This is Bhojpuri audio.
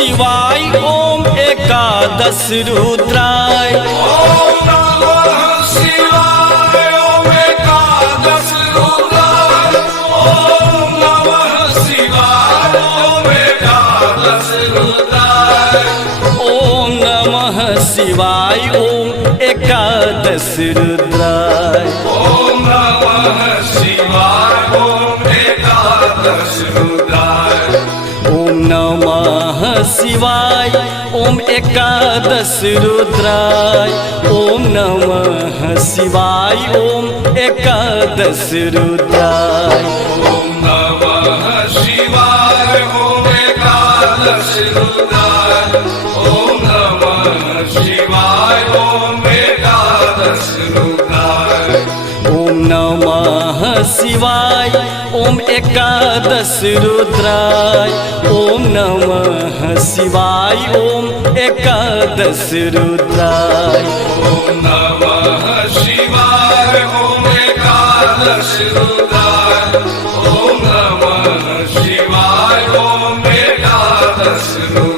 शिवाय ओम एकादश रुद्राय ओम नमः शिवाय ओम एकादश रुद्राय ओम नमः शिवाय ओम एकादश रुद्राय ओम नमः शिवाय ओम एकादश रुद्राय ओम नमः शिवाय ओम एकादश रुद्राय ओम नमः शिवाय ओम एकादश रुद्राय ओम नमः शिवाय ओम एकादश रुद्राय ओम नमः शिवाय ओम एकादश रुद्राय ओम नमः शिवाय ओम एकादश रुद्राय ओम नमः शिवाय ओम एकादश रुद्राय ओम नमः शिवाय ओम एकादश रुद्राय ओम नमः शिवाय ओम एकादश रुद्राय ओम नमः शिवाय ओम एकादश रुद्राय